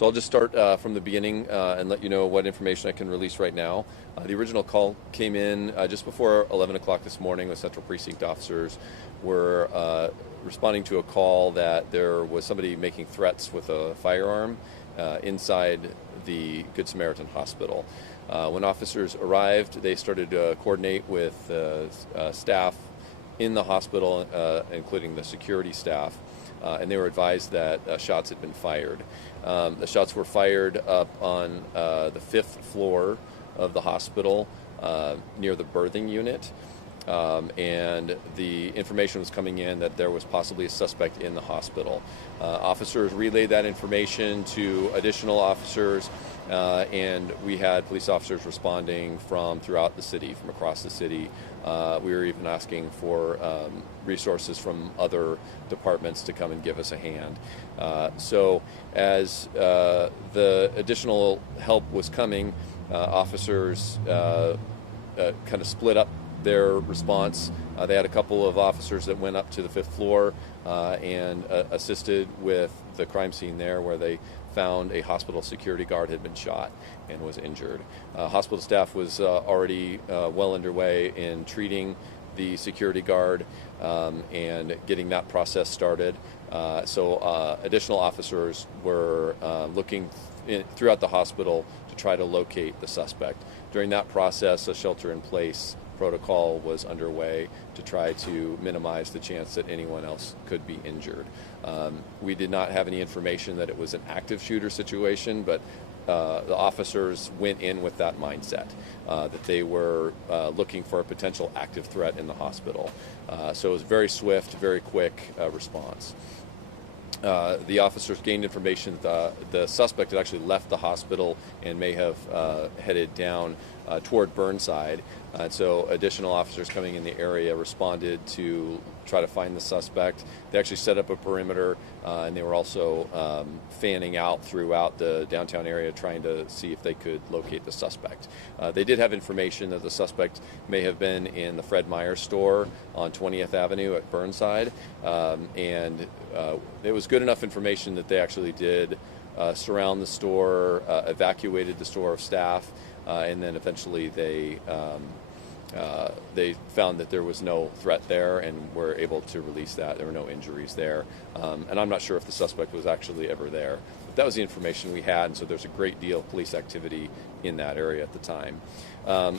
So I'll just start from the beginning and let you know what information I can release right now. The original call came in just before 11 o'clock this morning. The Central Precinct officers were responding to a call that there was somebody making threats with a firearm inside the Good Samaritan Hospital. When officers arrived, they started to coordinate with staff in the hospital, including the security staff, and they were advised that shots had been fired. The shots were fired up on the 5th floor of the hospital near the birthing unit, and the information was coming in that there was possibly a suspect in the hospital. Officers relayed that information to additional officers, and we had police officers responding from throughout the city, from across the city. We were even asking for resources from other departments to come and give us a hand. So as the additional help was coming, officers kind of split up their response. They had a couple of officers that went up to the 5th floor and assisted with the crime scene there, where they found a hospital security guard had been shot and was injured. Hospital staff was already well underway in treating the security guard and getting that process started. So additional officers were looking throughout the hospital to try to locate the suspect. During that process, a shelter-in-place protocol was underway to try to minimize the chance that anyone else could be injured. We did not have any information that it was an active shooter situation, but the officers went in with that mindset, that they were looking for a potential active threat in the hospital. So it was very swift, very quick response. The officers gained information that the suspect had actually left the hospital and may have headed down toward Burnside. So additional officers coming in the area responded to try to find the suspect. They actually set up a perimeter, and they were also fanning out throughout the downtown area trying to see if they could locate the suspect. They did have information that the suspect may have been in the Fred Meyer store on 20th Avenue at Burnside, and it was good enough information that they actually did surround the store, evacuated the store of staff, and then eventually they found that there was no threat there and were able to release that. There were no injuries there. And I'm not sure if the suspect was actually ever there. But that was the information we had, and so there's a great deal of police activity in that area at the time.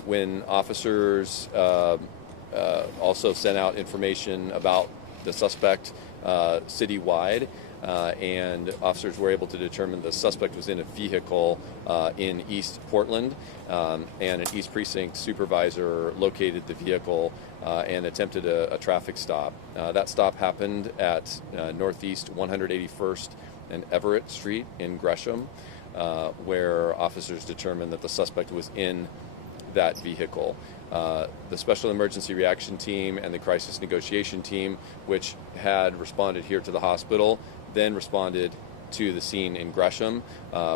When officers also sent out information about the suspect citywide, and officers were able to determine the suspect was in a vehicle in East Portland, and an East Precinct supervisor located the vehicle and attempted a traffic stop. That stop happened at Northeast 181st and Everett Street in Gresham, where officers determined that the suspect was in that vehicle. The Special Emergency Reaction Team and the Crisis Negotiation Team, which had responded here to the hospital, then responded to the scene in Gresham.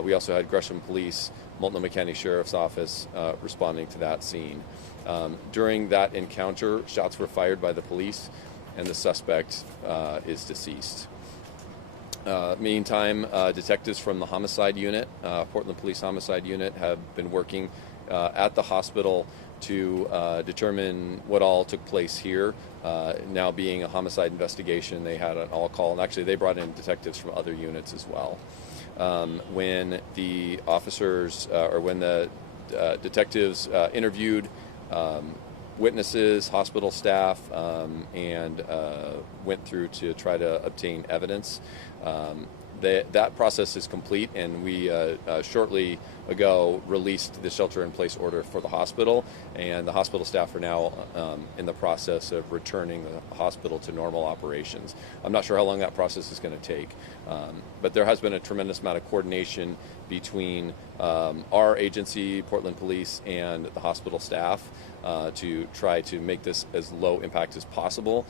We also had Gresham Police, Multnomah County Sheriff's Office responding to that scene. During that encounter, shots were fired by the police, and the suspect is deceased. Meantime, detectives from the homicide unit, Portland Police Homicide Unit, have been working at the hospital to determine what all took place here. Now being a homicide investigation, they had an all-call, and actually they brought in detectives from other units as well. When the officers, or when the detectives interviewed witnesses, hospital staff, and went through to try to obtain evidence, that process is complete, and we shortly ago released the shelter-in-place order for the hospital, and the hospital staff are now in the process of returning the hospital to normal operations. I'm not sure how long that process is going to take, but there has been a tremendous amount of coordination between our agency, Portland Police, and the hospital staff to try to make this as low impact as possible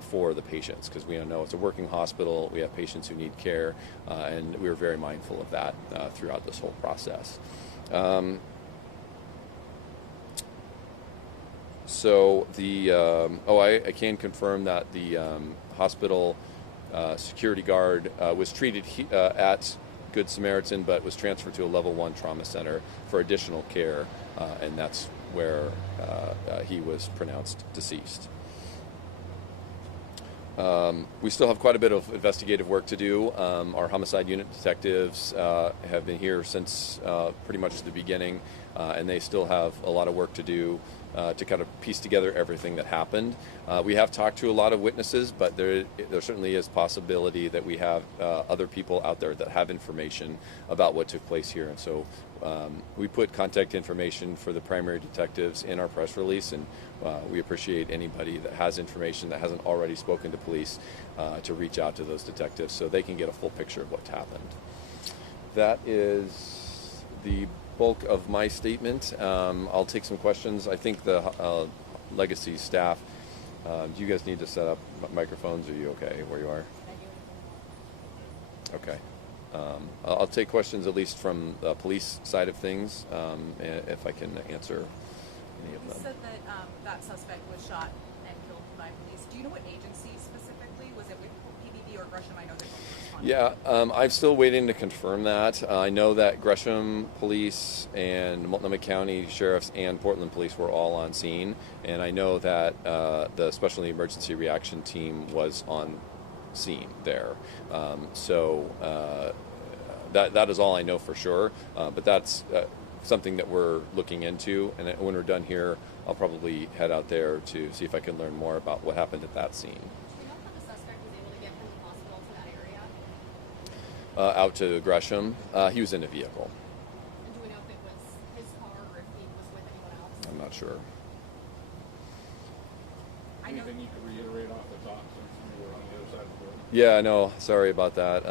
for the patients, because we know it's a working hospital, we have patients who need care, and we were very mindful of that throughout this whole process. So I can confirm that the hospital security guard was treated at Good Samaritan, but was transferred to a level 1 trauma center for additional care, and that's where he was pronounced deceased. We still have quite a bit of investigative work to do. Our homicide unit detectives have been here since pretty much the beginning, and they still have a lot of work to do to kind of piece together everything that happened. We have talked to a lot of witnesses, but there certainly is possibility that we have other people out there that have information about what took place here. And so we put contact information for the primary detectives in our press release, and we appreciate anybody that has information that hasn't already spoken to police to reach out to those detectives so they can get a full picture of what happened. That is the bulk of my statement. I'll take some questions. I think the Legacy staff, do you guys need to set up microphones? Are you okay where you are? Okay. I'll take questions at least from the police side of things, if I can answer any of them. You said that that suspect was shot and killed by police. Do you know what agency specifically? Was it with PBB or Gresham? I know they're both responding. Yeah, I'm still waiting to confirm that. I know that Gresham Police and Multnomah County Sheriffs and Portland Police were all on scene, and I know that the Special Emergency Reaction Team was on scene there. That is all I know for sure, but that's something that we're looking into, and when we're done here, I'll probably head out there to see if I can learn more about what happened at that scene. Do we know how the suspect was able to get from the hospital to that area? Out to Gresham, he was in a vehicle. And do we know if it was his car or if he was with anyone else? I'm not sure. Anything you could reiterate off the top since you were on the other side of the building? Yeah, no, sorry about that.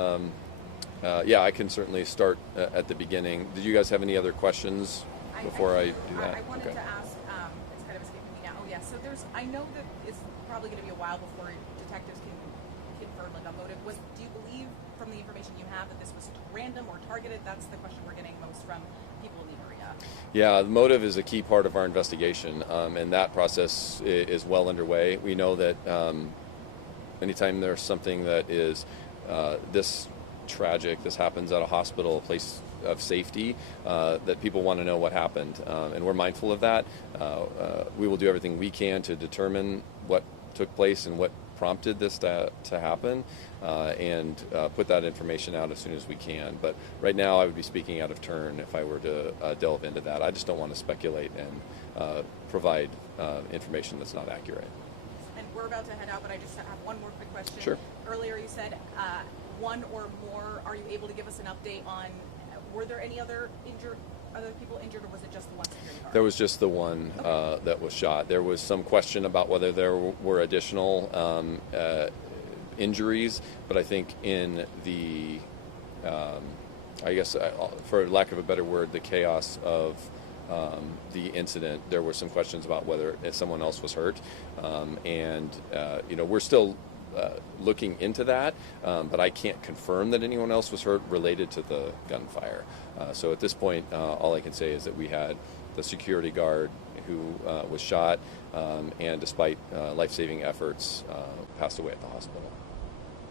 Yeah, I can certainly start at the beginning. Did you guys have any other questions before I do that? I wanted to ask, it's kind of escaping me now. Oh yeah, so I know that it's probably going to be a while before detectives can confirm like a motive. Do you believe from the information you have that this was random or targeted? That's the question we're getting most from people in the area. Yeah, the motive is a key part of our investigation, and that process is well underway. We know that anytime there's something that is this tragic, this happens at a hospital, a place of safety, that people want to know what happened, and we're mindful of that. We will do everything we can to determine what took place and what prompted this to happen, and put that information out as soon as we can. But right now I would be speaking out of turn if I were to delve into that. I just don't want to speculate and provide information that's not accurate. And we're about to head out, but I just have one more quick question. Sure. Earlier you said one or more. Are you able to give us an update on, were there any other people injured, or was it just the one security guard? There was just the one that was shot. There was some question about whether there were additional injuries, but I think in the, I guess, for lack of a better word, the chaos of the incident, there were some questions about whether someone else was hurt, and we're still looking into that, but I can't confirm that anyone else was hurt related to the gunfire. So at this point, all I can say is that we had the security guard who was shot, and despite life-saving efforts, passed away at the hospital.